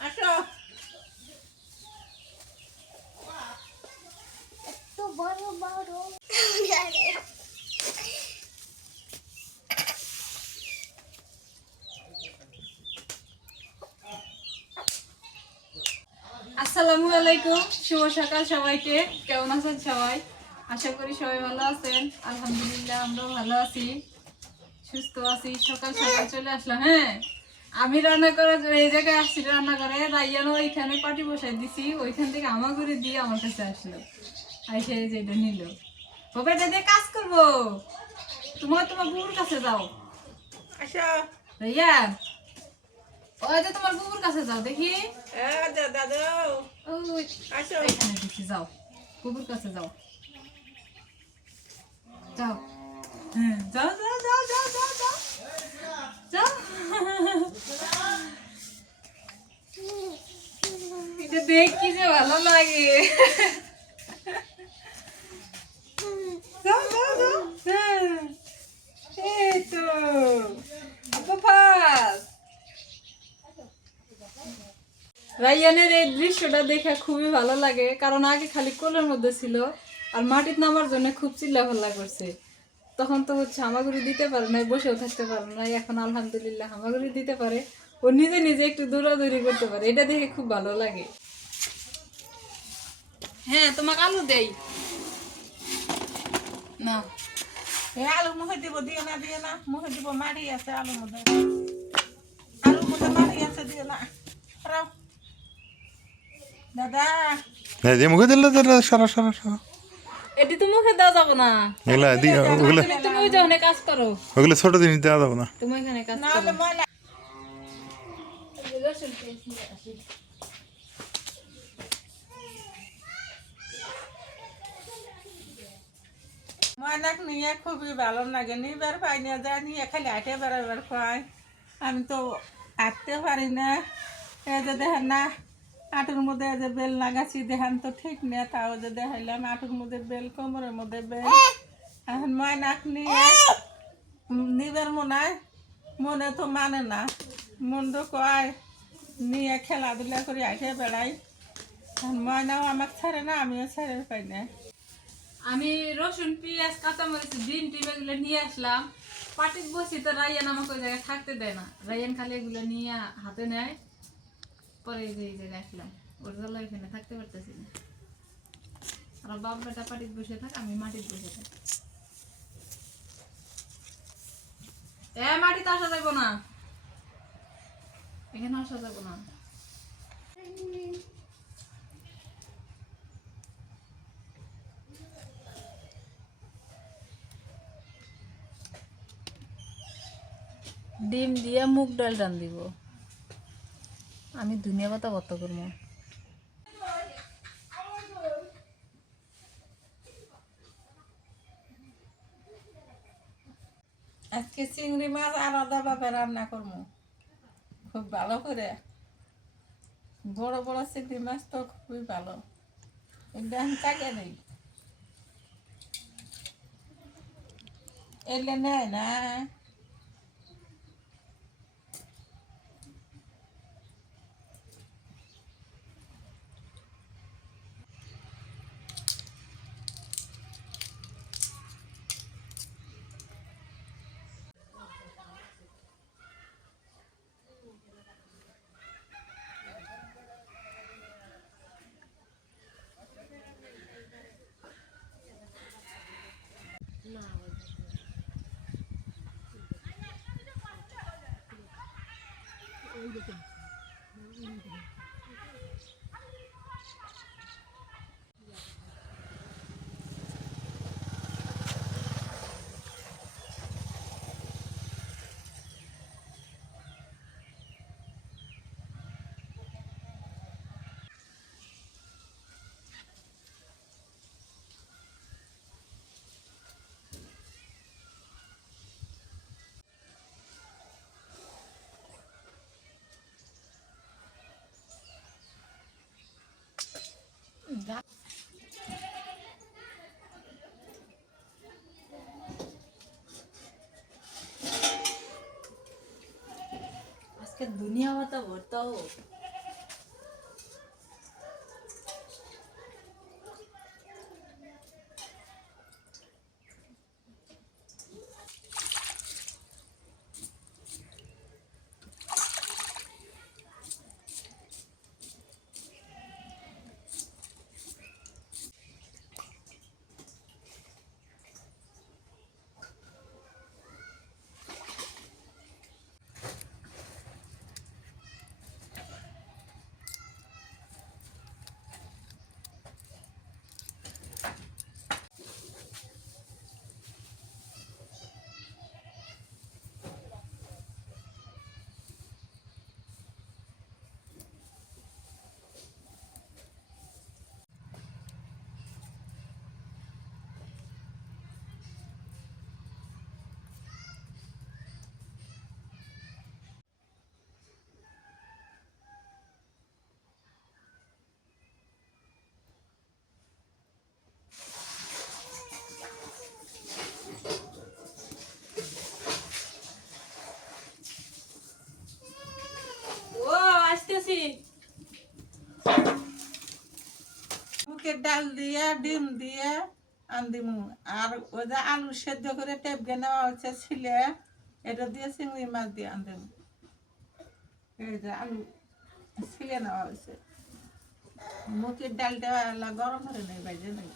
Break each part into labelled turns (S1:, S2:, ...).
S1: আসো
S2: তো বড় বড়
S3: আসসালামু আলাইকুম শুভ সকাল সবাইকে। কেমন আছেন সবাই? আশা করি সবাই ভালো আছেন। আলহামদুলিল্লাহ আমরাও ভালো আছি। সুস্থ আছি। সকাল সকাল চলে আসলাম হ্যাঁ? আমি রান্না করার এই জায়গায় আসছি রান্না করে। রাইয়ানো ওইখানে পাটি বসাই দিছি। ওইখান থেকে আমার করে দিয়ে আমার কাছে আসলো। আইসে যেটা নিল। বাবা এটা দিয়ে কাজ করব। তোমার তোমার বুবুর কাছে যাও।
S1: আসো
S3: রাইয়া ওই যে তোমার বুবুর কাছে যাও দেখি।
S1: আসো।
S3: এখানে দিচ্ছি যাও। কুকুর কাছে যাও। যাও। হ্যাঁ যাও যাও যাও যাও যাও যাও। যাও। এটা দেখ যে ভালো লাগে। যাও যাও যাও হ্যাঁ এই তো আপা পাস রাইয়ানের এই দৃশ্যটা দেখে খুবই ভালো লাগে, কারণ আগে খালি কোলের মধ্যে ছিল আর মাটির নামার জন্য খুব চিল্লাফাল্লা করছে। তখন তো হচ্ছে হামাগুড়ি দিতে পারে না বসেও থাকতে পারে না এখন আলহামদুলিল্লাহ হামাগুড়ি দিতে পারে। ও নিজে নিজে একটু দৌড়াদৌড়ি করতে পারে, এটা দেখে খুব ভালো লাগে। হ্যাঁ তোমাকে আলু দেই। না।
S1: আলু মুখে দিব, দিও না দিও না মুখে দিব, মারি আছে আলু মধ্যে আলু মধ্যে মারি আছে, দিও না। দাদা।
S4: হ্যাঁ যে মুখে দিলে তো সারা সারা সারা।
S3: এটি তো মুখে দেওয়া যাব না।
S4: এগুলা দি ওগুলো
S3: তুমি ওই যে অনেক কাজ করো।
S4: ওগুলো ছোট জিনিস দেওয়া যাবে না।
S3: তুমি এখানে কাজ করো।
S1: ময়নাক নিয়ে খুবই ভালো লাগে। নিবার পাই না যায় নিয়ে খালি হাঁটে বেড়াবার পাই। আমি তো হাঁটতে পারি না। এই যে দেখেন না আঁটুর মধ্যে যে বেল লাগাচ্ছি দেখেন তো ঠিক না তাও যে দেখাইলাম, আঁটুর মধ্যে বেল, কোমরের মধ্যে বেল। এখন ময়নাক নিয়ে নিবার মনে মনে তো মানে না। মন তো কয়, নিয়ে খেলাধুলা করে হাঁটে বেড়াই। এখন ময়নাও আমাকে ছাড়ে না, আমিও ছেড়ে পাই না।
S3: আমি রসুন, পেঁয়াজ, কাঁচামরিচ ডিম টিম এগুলো নিয়ে আসলাম। পাটিত বসি তো রায়ান আমাকে ওই জায়গায় থাকতে দেয় না। রায়ান খালি এগুলো নিয়ে হাতে নেয়। পরে ওর থাকতে পারতেছি না। আর বাপ বেটা থাক, আমি বসে থাকি। এ আসা না। এখানে আসা যাব না। ডিম দিয়ে মুগ ডাল রান দিব আমি ধনিয়া পাতা ভর্তা করব।
S1: আজকে চিংড়ি মাছ আর আলাদাভাবে রান্না করব। খুব ভালো করে। বড় বড় চিংড়ি মাছ তো খুবই ভালো। একদম চাকে নেই এলে নেয় না?
S3: আজকে দুনিয়া মাতা ভর্তাও ও আসতেছি
S1: মুখের ডাল দিয়ে, ডিম দিয়ে আনদিমু আর ওই যে আলু সেদ্ধ করে টেপকে নেওয়া হচ্ছে ছিলে, এটা দিয়ে চিংড়ি মাছ দিয়ে আনদিমু এই যে আলু ছিলে নেওয়া হয়েছে। মুখের দেওয়া গরম করে নেই বাইরে নেই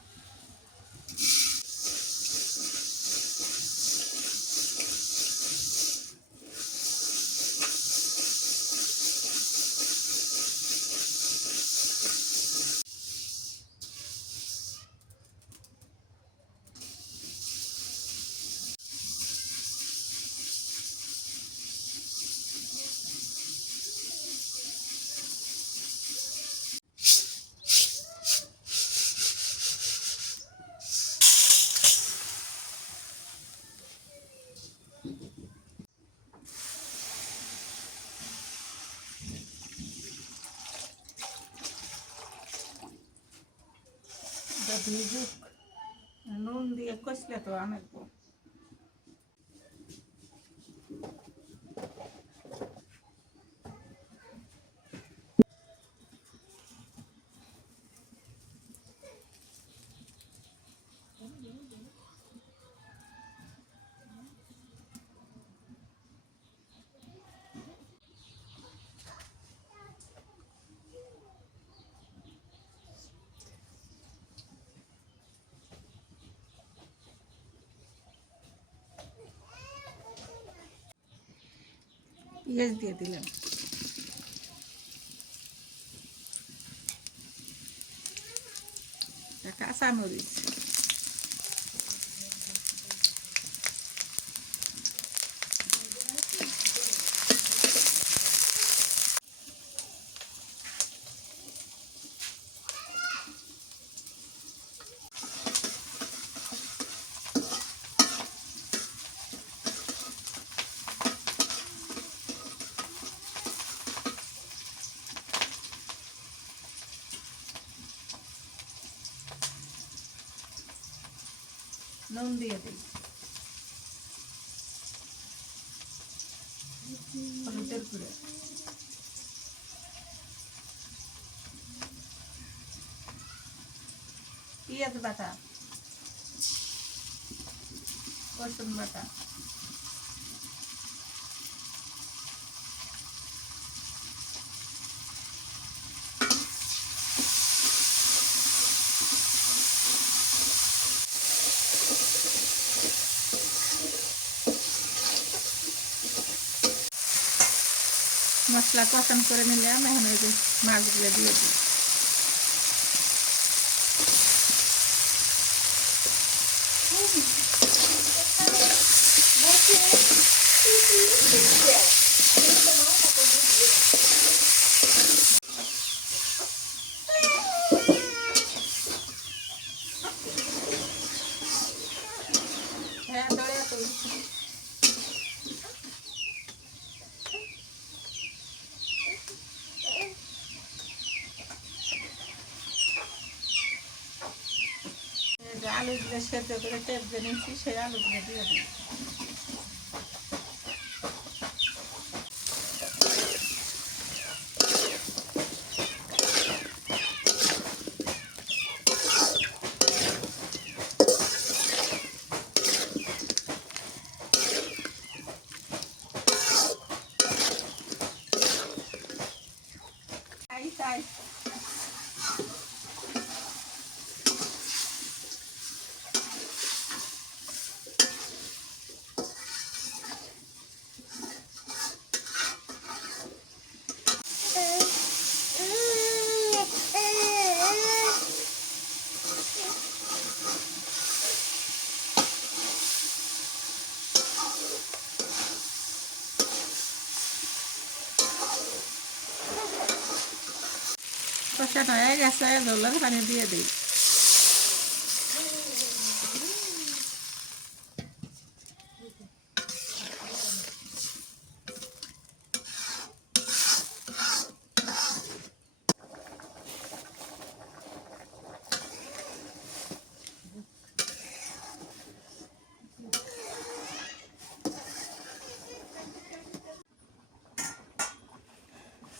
S1: নুন দিয়ে কষলে তো আনব পেঁয়াজ দিয়ে দিলাম। কাঁচা নুন দিয়ে দিই। হলুদের গুঁড়ো পেঁয়াজ বাটা রসুন বাটা। মশলা কষান করে নিলাম এখন ওই যে মাছগুলো দিয়ে দিই হ্যাঁ দড়িয়া তুই এই যে আলুগুলো সেদ্ধ করে টেপ দিয়ে নিচ্ছি সেই আলুগুলো দিয়ে দিই কষানো হয়ে গেছে জলের পানি দিয়ে দিই।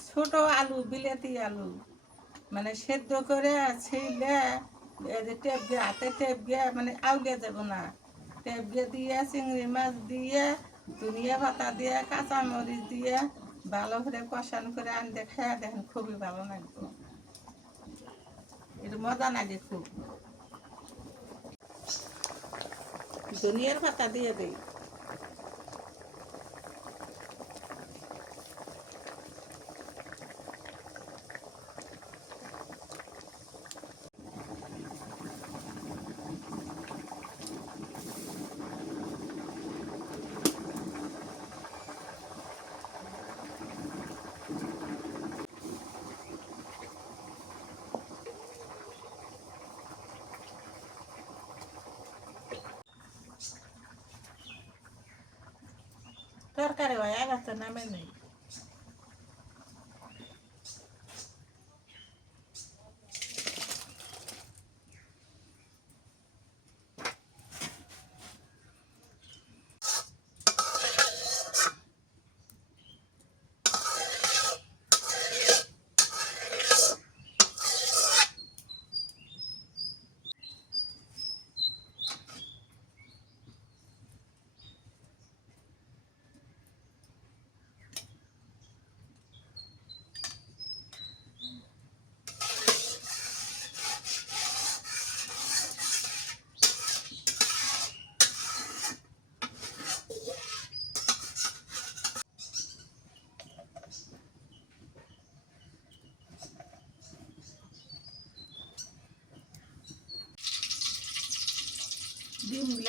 S1: ছোট আলু বিলেতি আলু। সেদ্ধ করে ছিলে টেপ দিয়ে, হাতে টেপ দিয়ে মানে আউলে যাব না। টেপ দিয়ে দিয়ে, চিংড়ি মাছ দিয়ে, ধনিয়া পাতা দিয়ে, কাঁচামরিচ দিয়ে, ভালো করে কষান করে আনতে খেয়ে দেখেন, খুবই ভালো লাগবে। এটা মজা লাগে খুব। ধনিয়ার পাতা দিয়ে দিই। গেছে নামে নেই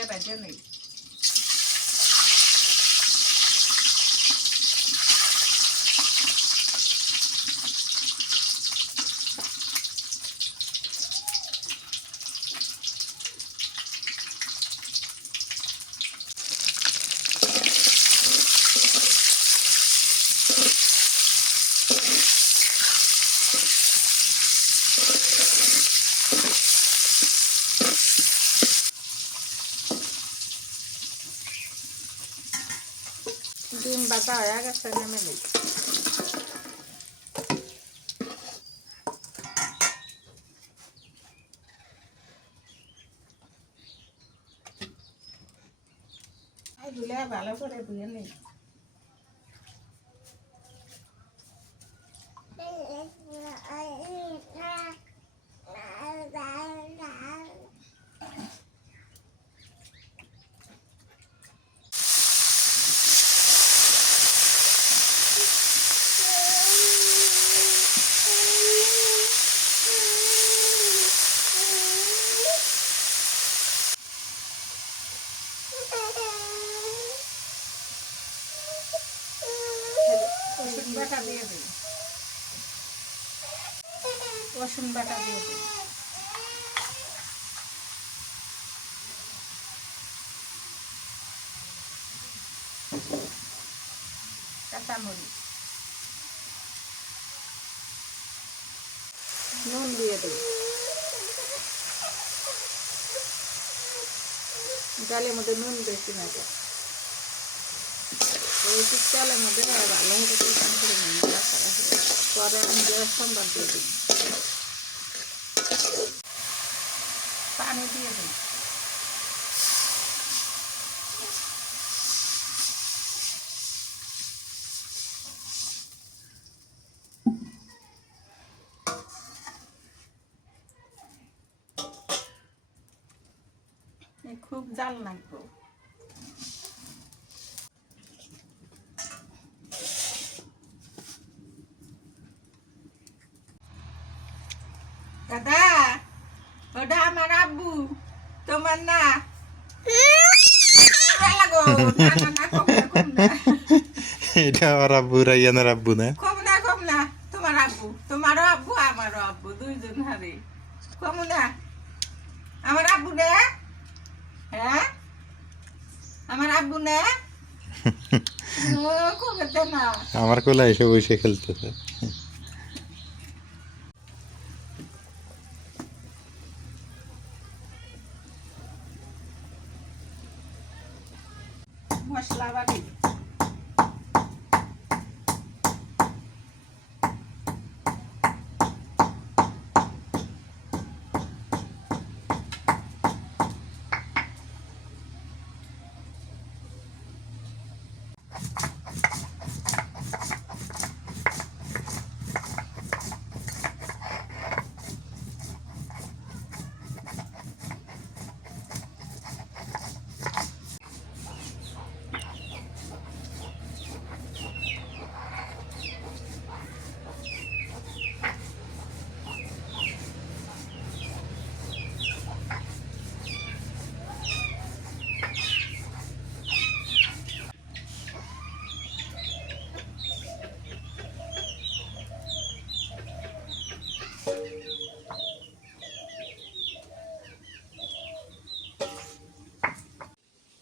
S1: ডিমগুলো ভেজে নেই ডিম গেছে নেমে নেই ধুলে ভালো করে ধুয়ে নেই বাটা দিয়ে দিই। কাঁচামরিচ। নুন দিয়ে দিই। ডালের মধ্যে নুন বেশি না ওই তেলের মধ্যে ভালো চিকেন করে নিন পরে আমি গ্যাস সম্বাদ দিয়ে দিই পানি দিয়ে দিই এই খুব জাল লাগবে দাদা ওটা আমার আব্বু তোমার না লাগো না না না কম না কম না
S4: এটা আমার আব্বু রাইয়ানের আব্বু না
S1: কম না কম না তোমার আব্বু তোমারও আব্বু আমারও আব্বু দুইজন হারে কম না আমার আব্বু না হ্যাঁ আমার আব্বু না ও, কবে তো না
S4: আমার কোলে এসে বসে খেলতেছে
S1: মশলা বাটি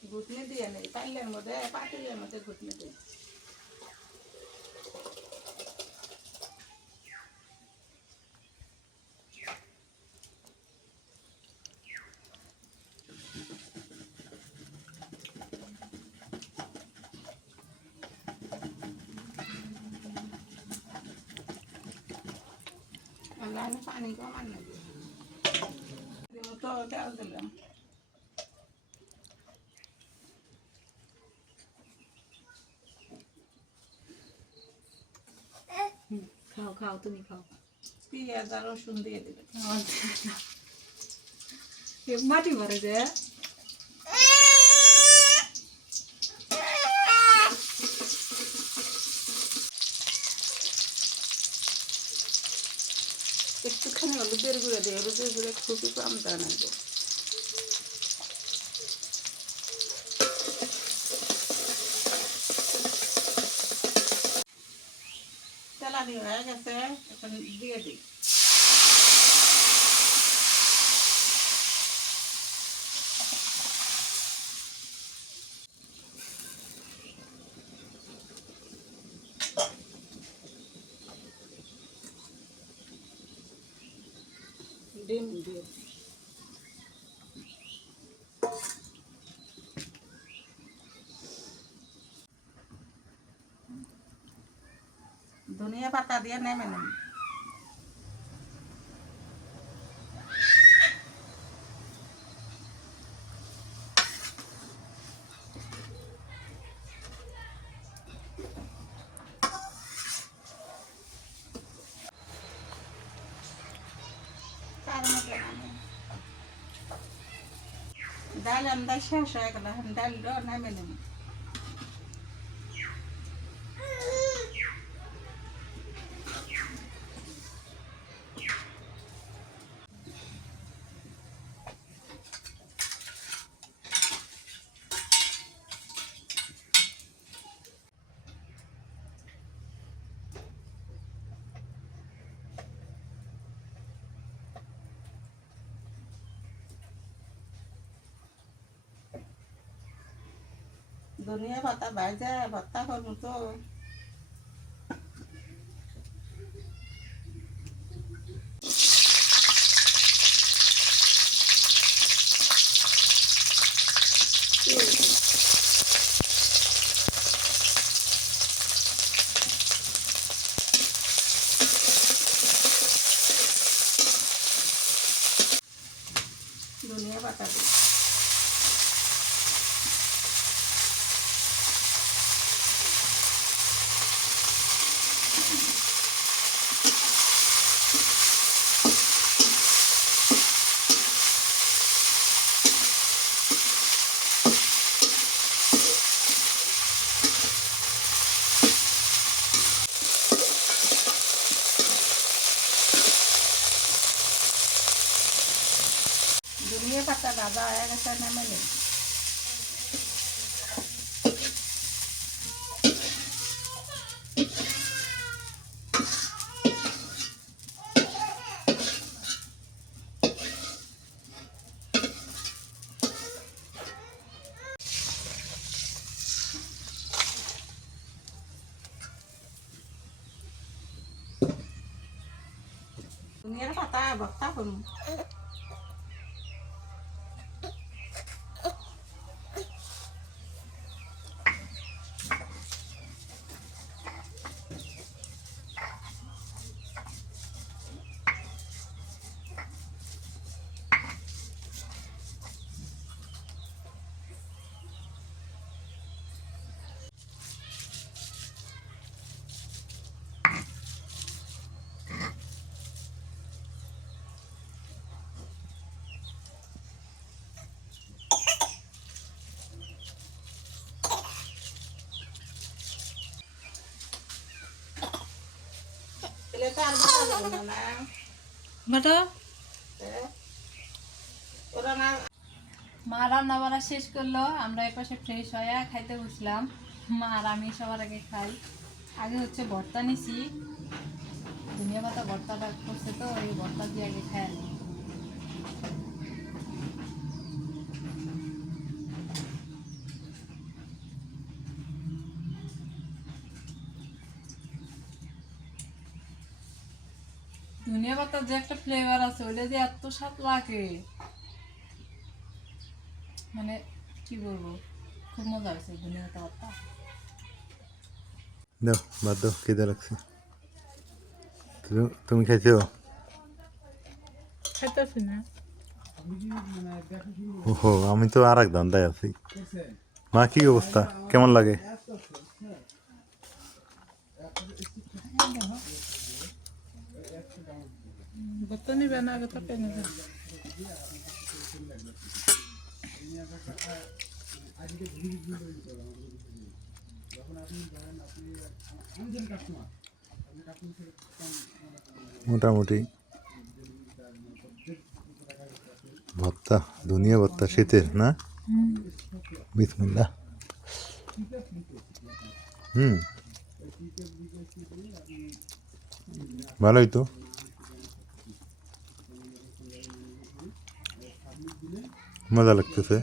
S1: ঘুটনি দিয়ে নেই পাইলের মধ্যে পাতিলের মধ্যে ঘুটনি দিই আমরা পানি কমান না তো তেল দিলাম
S3: খাও খাও তুমি খাও।
S1: পেঁয়াজ আর রসুন দিয়ে
S3: দেবে। মাটি ভরে যায়
S1: একটুখানি হলুদের গুঁড়ো দিয়ে হলুদের গুঁড়ো খুবই কম দাম আছে তেলানি হয়ে গেছে এখন দিয়ে দিই ডিম দিয়ে দিই। ধনিয়া পাতা দিয়ে নেমে নামিয়ে ডাল আমরা শেষ হয়ে গেল এখন ডালটা নামে। ধনিয়া পাতা ভাজা ভর্তা করব তো ধনিয়া পাতা দিই ধনিয়া পাতা ভাজা হয়ে গেছে নামে নিই।
S3: মা রান্না বান্না শেষ করল, আমরা এপাশে ফ্রেশ হয়ে খাইতে বসলাম। মা আর আমি সবার আগে খাই। আগে হচ্ছে ভর্তা নিছি। ধনিয়া পাতা ভর্তাটা করছে তো ওই ভর্তা দিয়ে আগে খাই নিই। ধনিয়া পাতার যে একটা ফ্লেভার আছে ওইটা যে এত স্বাদ লাগে। মানে কি বলব খুব মজা হয়েছে ধনিয়া পাতা
S4: দাও বাদ দাও খিদে লাগছে। তুমি- তুমি খাইছো
S1: খাইতেছি না।
S4: ওহো আমি তো আর এক ধান্দায় আছি। মা কি অবস্থা? কেমন লাগে?
S1: ভর্তা নিবে না আগে তো পেনে
S4: মোটামুটি ভত্তা ধনিয়া ভত্তা শীতের না বিসমিল্লা হুম ভালোই তো মজা লাগতেছে।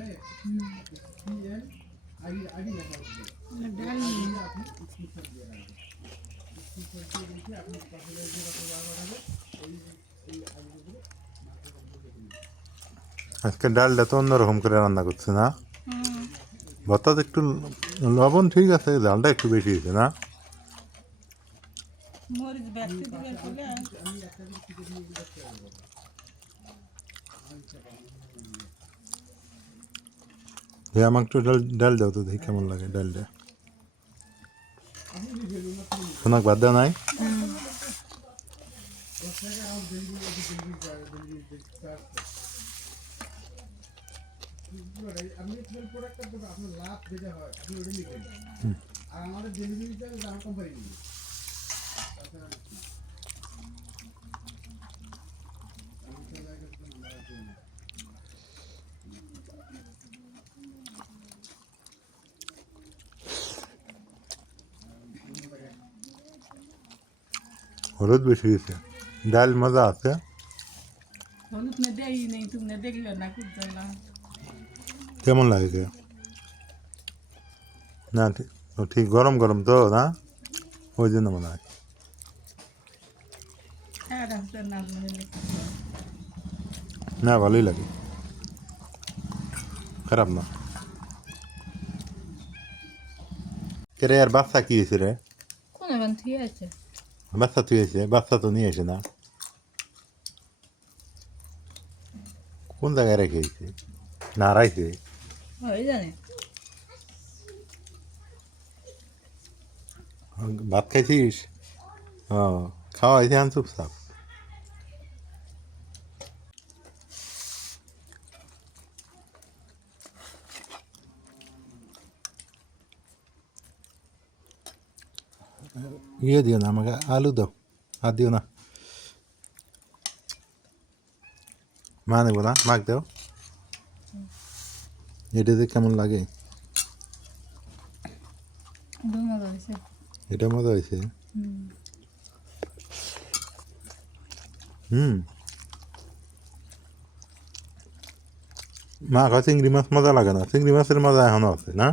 S4: আজকে ডালটা তো অন্যরকম করে রান্না করছে না। ভর্তা একটু লবণ ঠিক আছে ডালটা একটু বেশি হয়েছে না
S1: মরিচ ব্যক্তি দিবে বলে
S4: ভাই, আমাকে একটু ডাল ডাল দাও তো দেখি কেমন লাগে ডালটা। শোনাক বাদ দেওয়া নাই? হলুদ বেশি হয়েছে। ডাল মজা আছে।
S1: হলুদ না দেই নেই তুমি না দেখলে না খুব
S4: কেমন লাগে
S5: না ঠিক গরম গরম তো না? ওই জন্য মনে হয়।
S1: হ্যাঁ না
S5: ভালোই লাগে। খারাপ না। রে আর বাচ্চা কি হয়েছে রে?
S3: কোন আছে?
S5: বাচ্চা তুই এসে বাচ্চা তো নিয়ে এসে না কোন জায়গায় রেখে এসে না
S3: জানে
S5: ভাত খাইছিস ও খাওয়া হয়েছে আন চুপচাপ ইয়ে দিও না আমাকে আলু দাও আর দিও না মা নেব না মাক দাও এটাতে কেমন লাগে এটা মজা হয়েছে
S3: হুম।
S5: হুম মা চিংড়ি মাছ মজা লাগে না চিংড়ি মাছের মজা এখনও আছে না